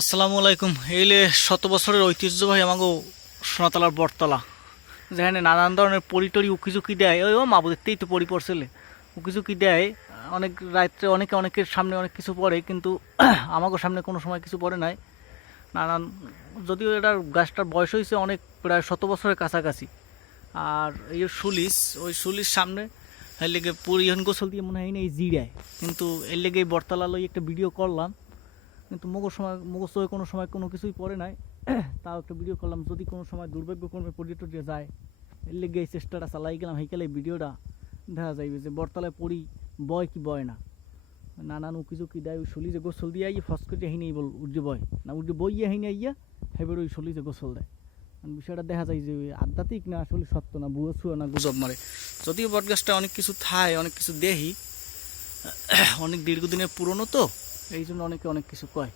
আসসালামু আলাইকুম। এইলে শত বছরের ঐতিহ্যবাহী আমাগো সোনাতলার বটতলা, যেখানে নানান ধরনের পরিটরি উকিঝুঁকি দেয়। ওই ও মাবুদেরতেই তো পরি পড়ছিলে, উকিঝুঁকি দেয়। অনেক রাত্রে অনেকের সামনে অনেক কিছু পড়ে, কিন্তু আমাগো সামনে কোনো সময় কিছু পড়ে নাই। নানান, যদিও এটার গাছটার বয়স হয়েছে অনেক, প্রায় 100 বছরের কাছাকাছি। আর এই যে সুলিশ, ওই সুলিশ সামনে এর লেগে পরিহন গোসল দিয়ে মনে হয় না এই জিরায়, কিন্তু এর লেগে এই বটতলা লই একটা ভিডিও করলাম। কিন্তু মুখস্থ হয়ে কোনো সময় কোনো কিছুই পড়ে নাই। তাও একটা ভিডিও করলাম, যদি কোনো সময় দুর্ভাগ্যক্রমে পর্যটক যে যায়, এর লেগে এই চেষ্টাটা চালাই গেলাম। সেইকালে এই ভিডিওটা দেখা যাইবে যে বটতলায় পড়ি বয় কি বয় না। নানান উকিঝুঁকি দেয়, ওই সলি যে গোসল দিয়ে আইয়ে ফস করে হিনেই বল উঠে বয় না, উঠে বইয়া হিনে আইয়া হেবের ওই সলি যে গোসল দেয়। বিষয়টা দেখা যায় যে আধ্যাত্মিক না আসলে সত্য না, বুয়ো ছুয়ো না, গুজব মারে। যদিও বটগাছটা অনেক কিছু থায়, অনেক কিছু দেহি, অনেক দীর্ঘদিনের পুরনো তো, এই জন্য অনেকে অনেক কিছু কয়।